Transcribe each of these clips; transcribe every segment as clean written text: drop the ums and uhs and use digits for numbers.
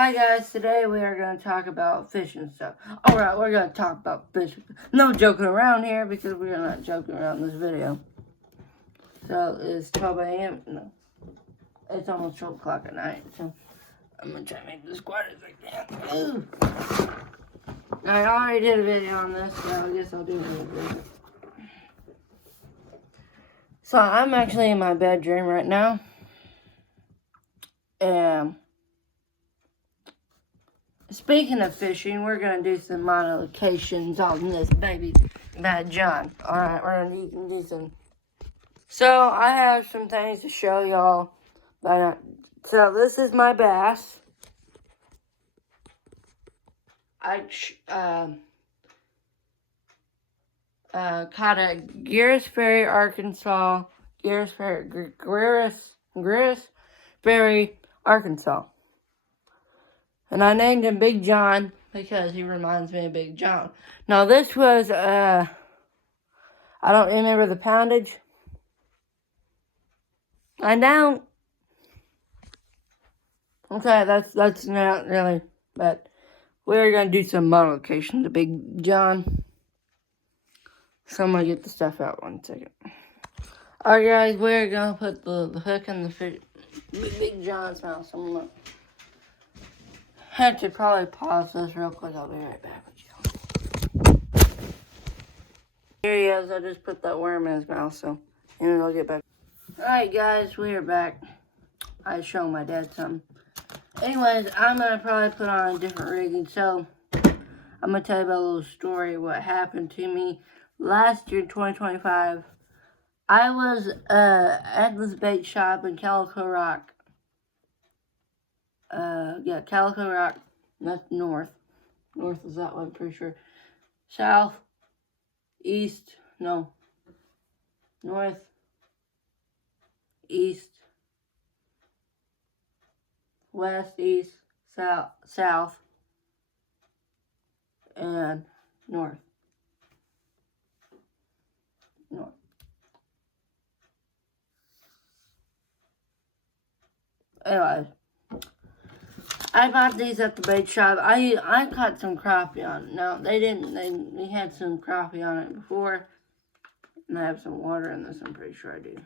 Hi guys, today we are going to talk about fishing stuff. Alright, we're going to talk about fishing. No joking around here because we are not joking around in this video. So it's 12 a.m. No, it's almost 12 o'clock at night. So I'm going to try to make this quiet as I can. Ooh. I already did a video on this, so I guess I'll do another video. So I'm actually in my bedroom right now. And speaking of fishing, we're going to do some modifications on this baby Bad John. Alright, we're going to do some. So, I have some things to show y'all. So, this is my bass. I caught at Garris Ferry, Arkansas. Garris Ferry, Arkansas. And I named him Big John because he reminds me of Big John. Now, this was, I don't remember the poundage. I don't. Okay, that's not really, but we're going to do some modifications to Big John. So I'm going to get the stuff out 1 second. Alright guys, we're going to put the hook in the fish, Big John's mouth. So I'm going to have to probably pause this real quick. I'll be right back with you. Here he is. I just put that worm in his mouth, so and I'll get back. Alright guys, we are back. I showed my dad something. Anyways, I'm going to probably put on a different rigging. So, I'm going to tell you about a little story of what happened to me last year, 2025. I was at this bait shop in Calico Rock. Calico Rock. That's north. North is that way, I'm pretty sure. South, east, no. North, east, west, east, south, and north. North. Anyways, I bought these at the bait shop. I caught some crappie on it. No, they didn't. They had some crappie on it before. And I have some water in this, I'm pretty sure I do.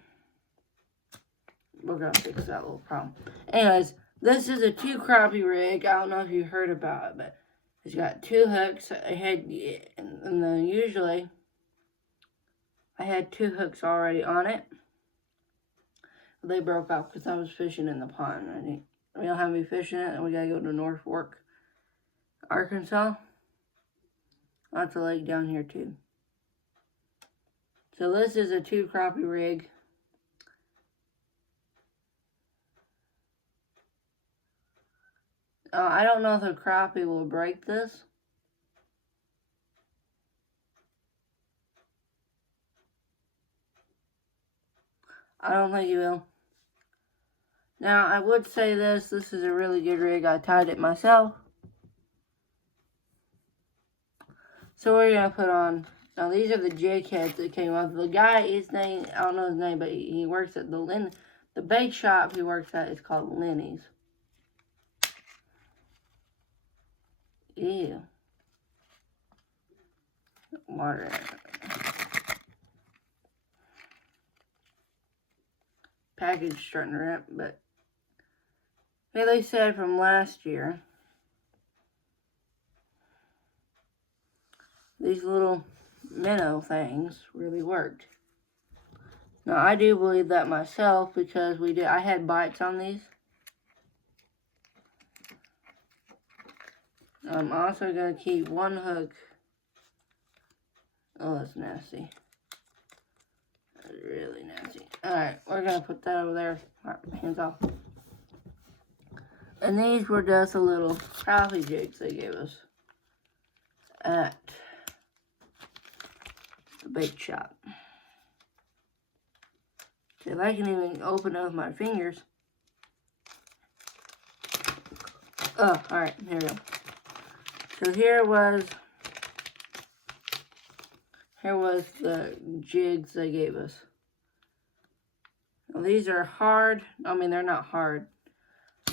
We're going to fix that little problem. Anyways, this is a 2 crappie rig. I don't know if you heard about it, but it's got 2 hooks. And then usually, I had 2 hooks already on it. They broke off because I was fishing in the pond. We don't have any fish in it, and we got to go to North Fork, Arkansas. Lots of lake down here, too. So this is a 2 crappie rig. I don't know if a crappie will break this. I don't think he will. Now, I would say this is a really good rig. I tied it myself. So we're going to put on, now these are the jig heads that came off. The guy, his name, I don't know his name, but he works at the bait shop he works at is called Lenny's. Ew. Water. Package starting to rip, but they said from last year, these little minnow things really worked. Now, I do believe that myself because I had bites on these. I'm also going to keep 1 hook. Oh, that's nasty. That's really nasty. Alright, we're going to put that over there. Alright, hands off. And these were just a little crappie jigs they gave us at the bait shop. If I can even open it with my fingers. Oh, alright, here we go. So here was the jigs they gave us. Now these are hard. I mean, they're not hard.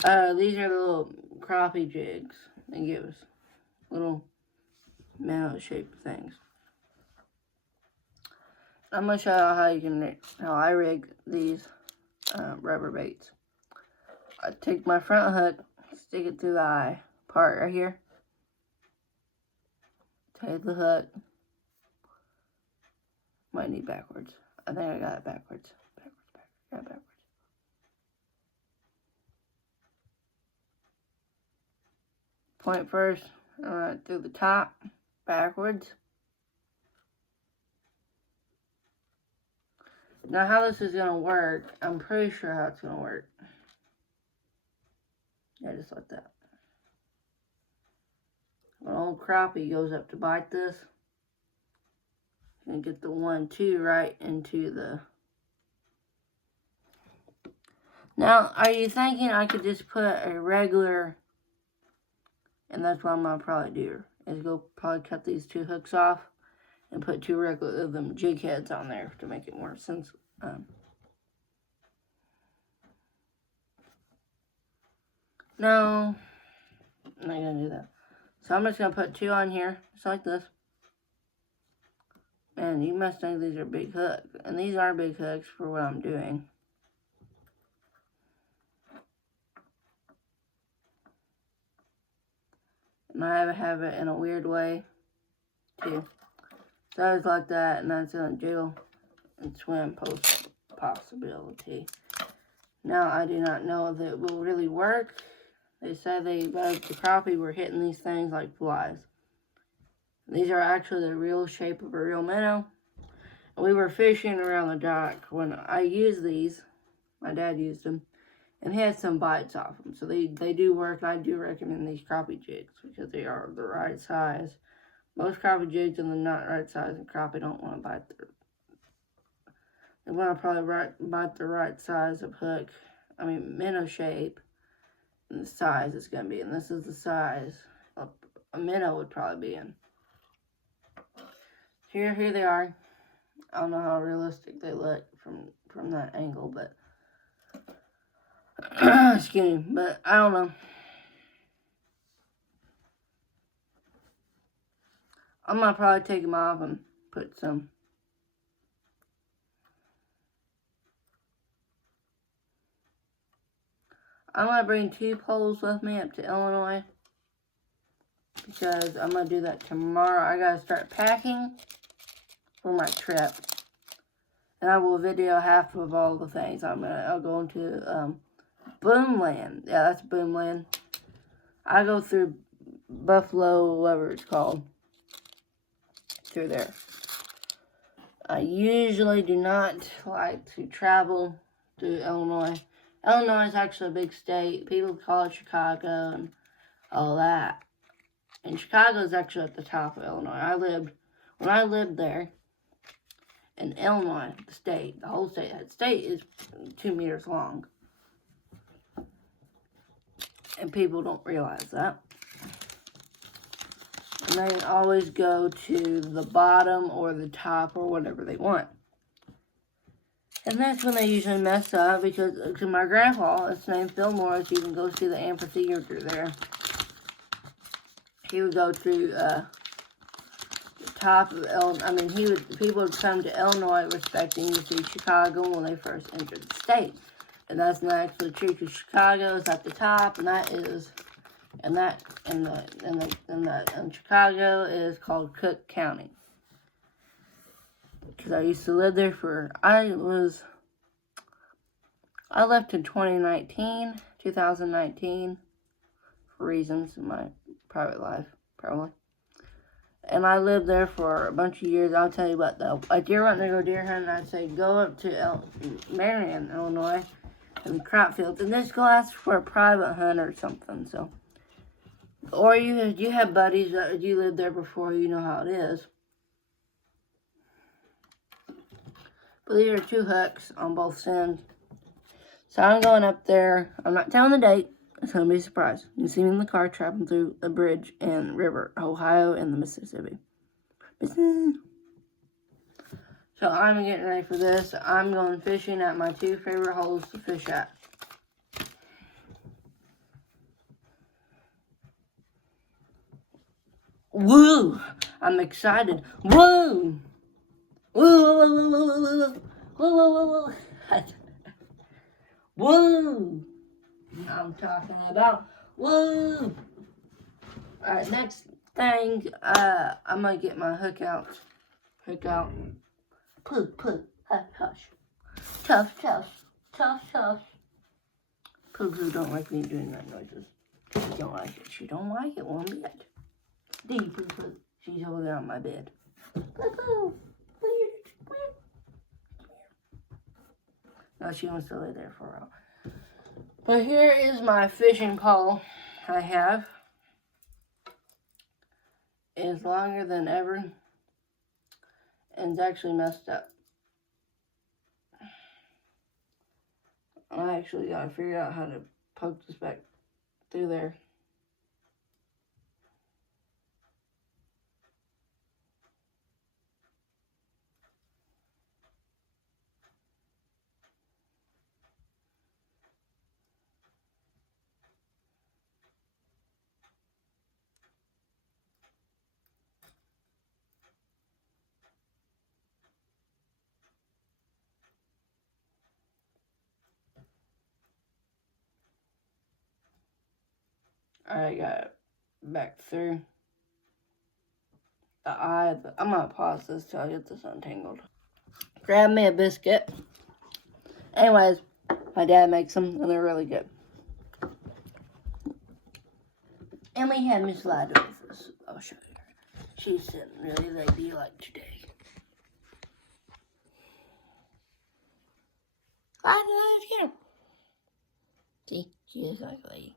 These are the little crappie jigs they give us. Little minnow-shaped things. I'm going to show you how I rig these rubber baits. I take my front hook, stick it through the eye part right here. Take the hook. Might need backwards. I think I got it backwards. Got it backwards. Point first, through the top, backwards. Now how this is going to work, I'm pretty sure how it's going to work. Yeah, just like that. When old crappie goes up to bite this, and get the 1-2 right into the... Now, are you thinking I could just put a regular, and that's what I'm going to probably do, is probably cut these 2 hooks off and put 2 regular of them jig heads on there to make it more sense. No, I'm not going to do that. So I'm just going to put 2 on here, just like this. And you must think these are big hooks. And these are big hooks for what I'm doing. And I have it in a weird way, too. So it's like that, and that's in a jiggle and swim possibility. Now, I do not know if it will really work. They say the crappie were hitting these things like flies. These are actually the real shape of a real minnow. We were fishing around the dock when I used these. My dad used them. And he had some bites off them. So they do work. And I do recommend these crappie jigs because they are the right size. Most crappie jigs are not right size. And crappie don't want to bite they want to probably bite the right size of hook. I mean, minnow shape. And the size it's going to be. And this is the size a minnow would probably be in. Here they are. I don't know how realistic they look from that angle, but excuse me, but I don't know. I'm gonna probably take them off and put some. I'm gonna bring 2 poles with me up to Illinois because I'm gonna do that tomorrow. I gotta start packing for my trip, and I will video half of all the things. I'll go into Boomland. Yeah, that's Boomland. I go through Buffalo, whatever it's called, through there. I usually do not like to travel to Illinois. Illinois is actually a big state. People call it Chicago and all that. And Chicago is actually at the top of Illinois. When I lived there, in Illinois, the whole state, that state is 2 meters long. And people don't realize that. And they always go to the bottom or the top or whatever they want. And that's when they usually mess up because to my grandpa, it's named Phil Morris, you can go see the amphitheater there. He would go to the top of people would come to Illinois expecting to see Chicago when they first entered the state. And that's not actually true because Chicago is at the top, and Chicago is called Cook County. Because I used to live there I left in 2019, for reasons in my private life, probably. And I lived there for a bunch of years. I'll tell you what, though. Like, you're wanting to go deer hunting, I'd say go up to Marion, Illinois, and crop fields. And just go ask for a private hunt or something, so. Or you have buddies that you lived there before, you know how it is. But these are 2 hooks on both ends. So I'm going up there. I'm not telling the date. It's going to be a surprise. You see me in the car traveling through the bridge and river, Ohio and the Mississippi. So I'm getting ready for this. I'm going fishing at my 2 favorite holes to fish at. Woo! I'm excited. Woo! Woo! Woo! Woo! I'm talking about woo! Alright, next thing, I'm gonna get my hook out. Hook out. Poo, poo, hush, hush. Tough, tough, tough, tough. Poo Poo don't like me doing that noises. She don't like it. She don't like it one bit. Dee Poo Poo. She's over there on my bed. Poo Poo. Weird. No, she wants to lay there for a while. But here is my fishing pole I have. It's longer than ever. And it's actually messed up. I actually gotta figure out how to poke this back through there. I got it back through the eye. I'm gonna pause this till I get this untangled. Grab me a biscuit. Anyways, my dad makes them and they're really good. And we have Miss Lida with us. I'll show you her. She's sitting really ladylike today. Lida, get her. See, she is like a lady.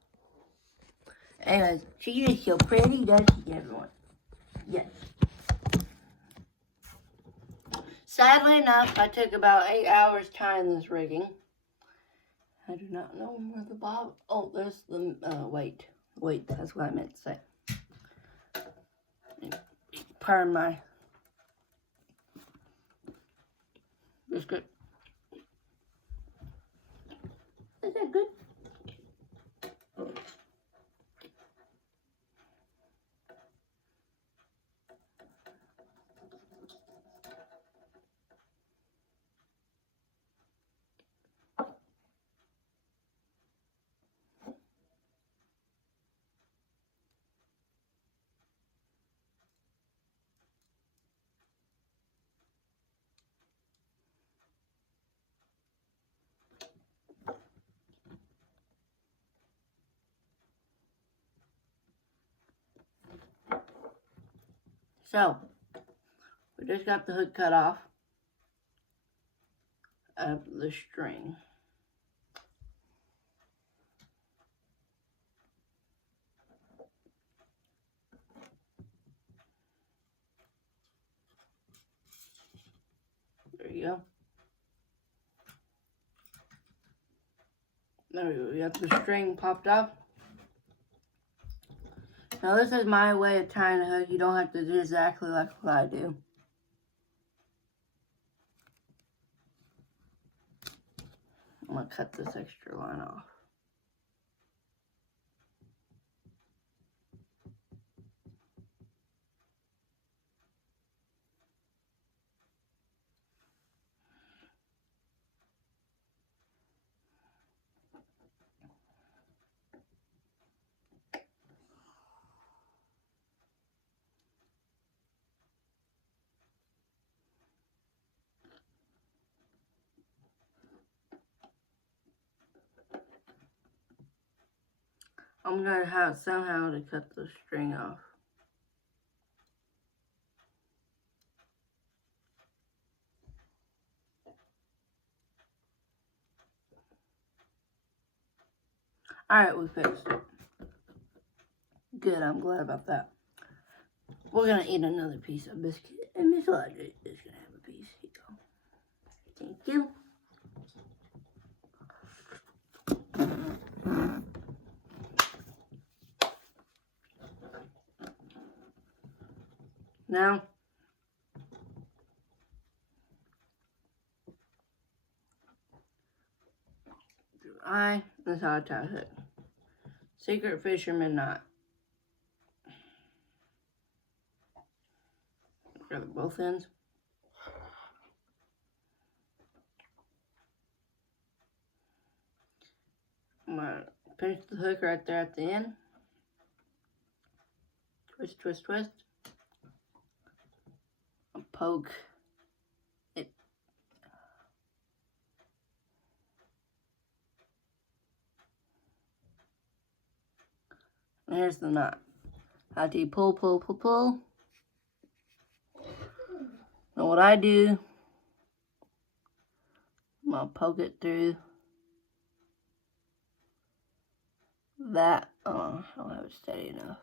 Anyways, she is so pretty, doesn't she, everyone? Yes. Sadly enough, I took about 8 hours tying this rigging. I do not know where the bob... Oh, there's the weight. Wait, that's what I meant to say. Pardon my biscuit. Is that good? So, we just got the hook cut off of the string. There you go. There we go. We got the string popped off. Now this is my way of tying a hook. You don't have to do exactly like what I do. I'm going to cut this extra line off. I'm going to have somehow to cut the string off. Alright, we fixed it. Good, I'm glad about that. We're going to eat another piece of biscuit, and Miss Audrey is going to have a piece. Here you go. Thank you. Now, that's how I tie it. Secret fisherman knot. together both ends. I'm going to pinch the hook right there at the end. Twist, twist, twist. I'll poke it. And here's the knot. How do you pull, pull, pull, pull? And what I do, I'm going to poke it through that. Oh, I don't have it steady enough.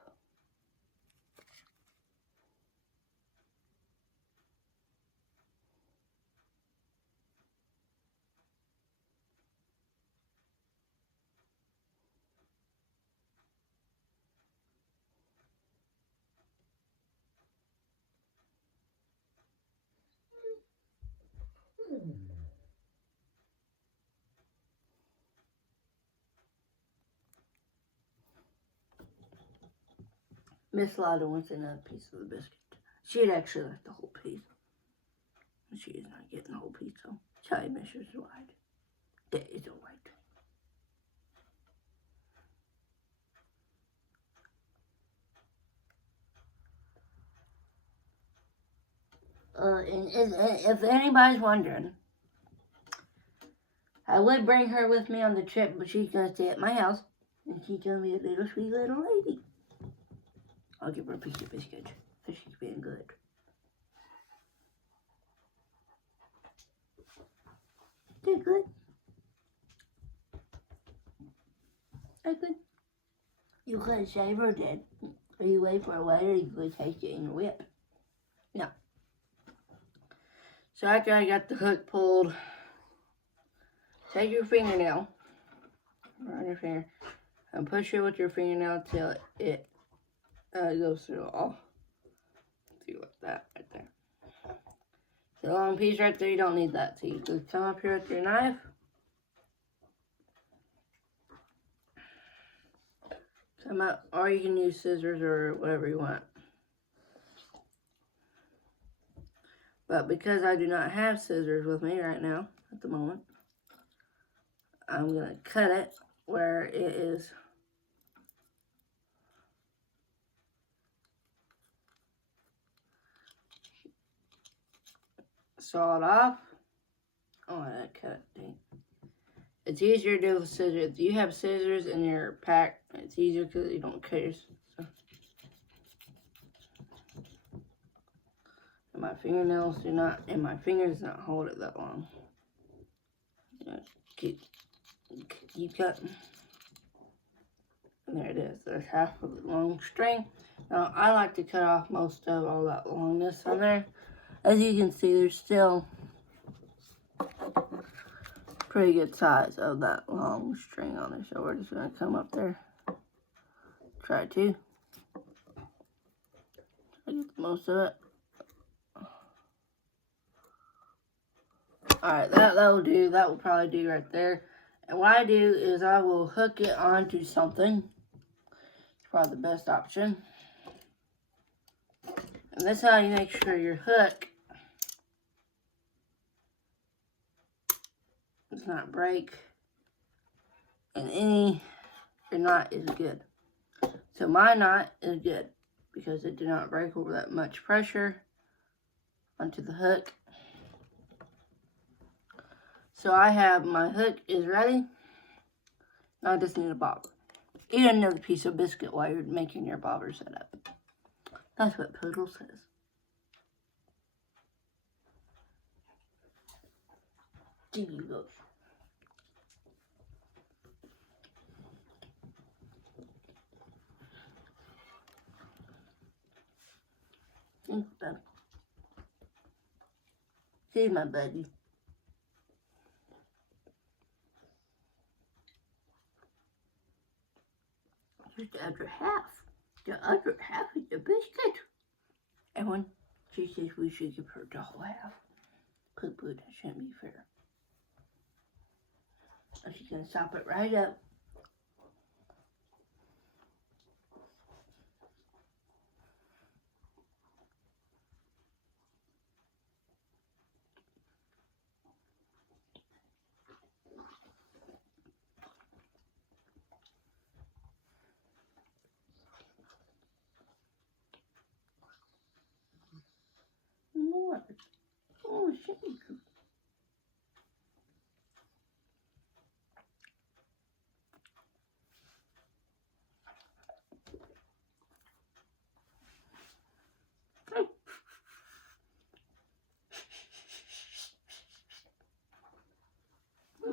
Miss Lada wants another piece of the biscuit. She'd actually like the whole piece. She is not getting the whole piece, so Charlie measures wide. That is alright. And if anybody's wondering, I would bring her with me on the trip, but she's going to stay at my house, and she's going to be a little sweet little lady. I'll give her a piece of biscuit, so she's being good. They're good. They're good. You could save her dead, or you wait for a later, you could taste it in your whip. No. So after I got the hook pulled, take your fingernail, run your finger, and push it with your fingernail till it goes through all. See like that right there. The long piece right there, you don't need that. So you just come up here with your knife. Come up, or you can use scissors or whatever you want. But because I do not have scissors with me right now, at the moment, I'm going to cut it where it is sawed off. Oh, I cut it. Dang. It's easier to do with scissors. If you have scissors in your pack, it's easier because you don't cut yourself. And my fingernails do not, and my fingers do not hold it that long. Keep cutting. And there it is. There's half of the long string. Now, I like to cut off most of all that longness on there. As you can see, there's still pretty good size of that long string on there. So we're just going to come up there. Try to. I get most of it. Alright, that will do. That will probably do right there. And what I do is I will hook it onto something. It's probably the best option. And that's how you make sure your hook does not break. And your knot is good. So my knot is good because it did not break over that much pressure onto the hook. So I have my hook is ready. Now I just need a bobber. Eat another piece of biscuit while you're making your bobber setup. That's what Poodle says. There you go. Thanks, bud. See my buddy. Just the other half. The other half is the biscuit. And when she says we should give her the whole half. Poo-poo, that shouldn't be fair. So she's going to chop it right up.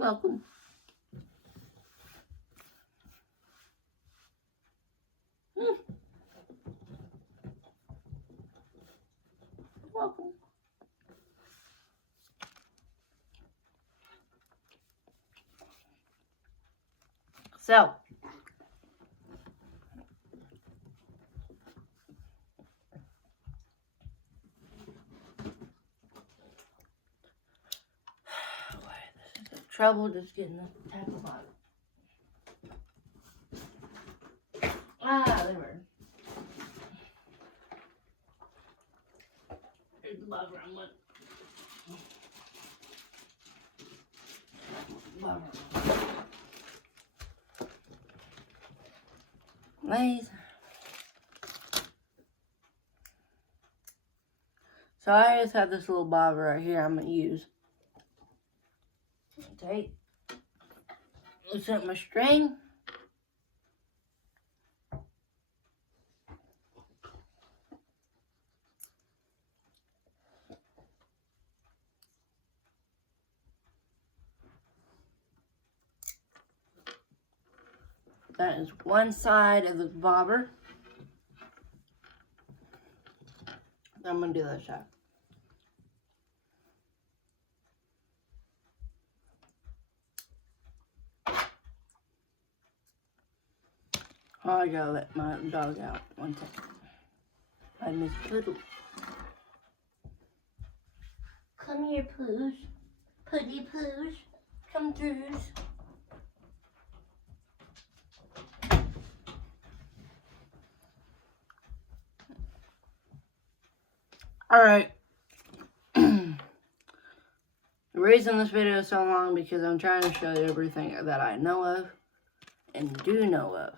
welcome. You're welcome. So, this is trouble just getting the tackle bottom. Ah, there we are. There's the bobber on one. Bobber. Nice. So I just have this little bobber right here I'm going to use. Take, loosen up my string. That is one side of the bobber. I'm going to do that side. Oh, I gotta let my dog out. 1 second. I miss Poodle. Come here, Poos. Puddy Poos. Come through. Alright. The reason this video is so long because I'm trying to show you everything that I know of and do know of.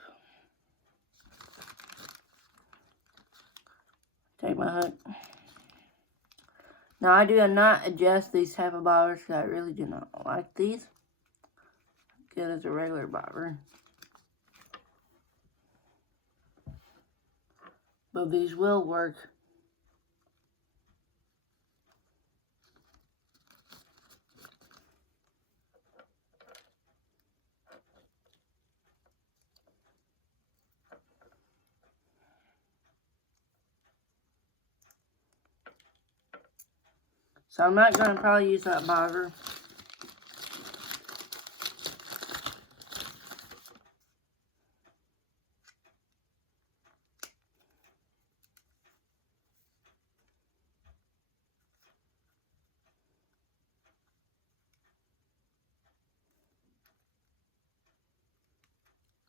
Take my hook. Now I do not adjust these type of bobbers because I really do not like these. Good as a regular bobber. But these will work. So I'm not going to probably use that bobber.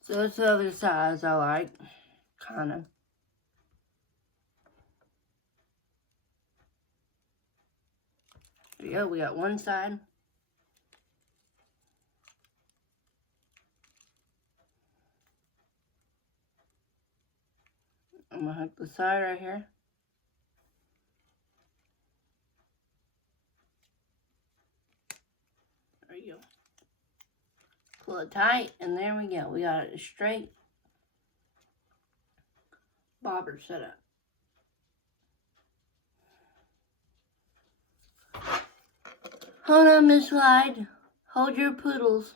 So it's the other size I like, kind of. There we go, we got one side. I'm going to hook the side right here. There you go. Pull it tight, and there we go. We got a straight bobber set up. Hold on, Miss Clyde. Hold your poodles.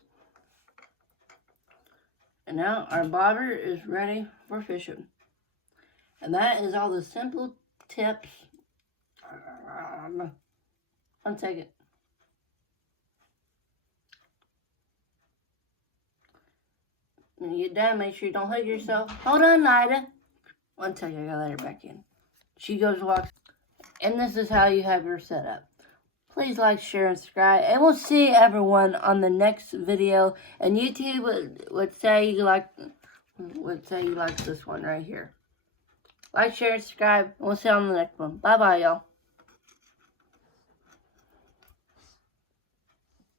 And now our bobber is ready for fishing. And that is all the simple tips. 1 second. When you get done, make sure you don't hug yourself. Hold on, Nida. 1 second, I gotta let her back in. She goes to walk. And this is how you have your setup. Please like, share, and subscribe. And we'll see everyone on the next video. And YouTube would say you like this one right here. Like, share, and subscribe. And we'll see you on the next one. Bye-bye, y'all.